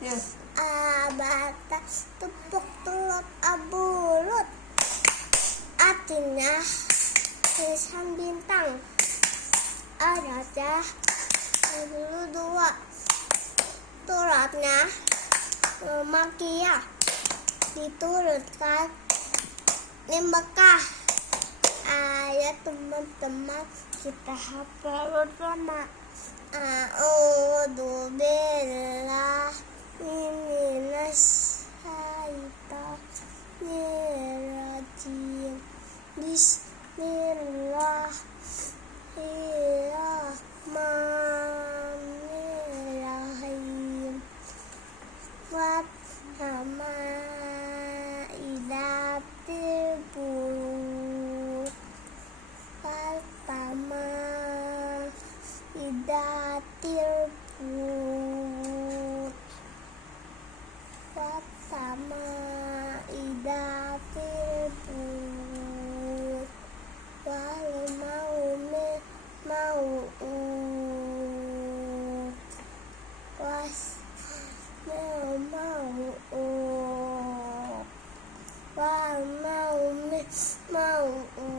Ya. Abata tepuk telur abulut. Artinya tulisan bintang. Ada dulu dua. Turutnya Makia diturutkan di Mekah. Ayo teman-teman kita hafal bersama. A'udzu billahi minas syaitonir rajim. Bismillahirrahmanirrahim. Wat sama idatil buruj. Wat sama idatil buruj. Wat sama idatil buruj. Wal mau'ud. Was mau'ud. Wal mau'ud.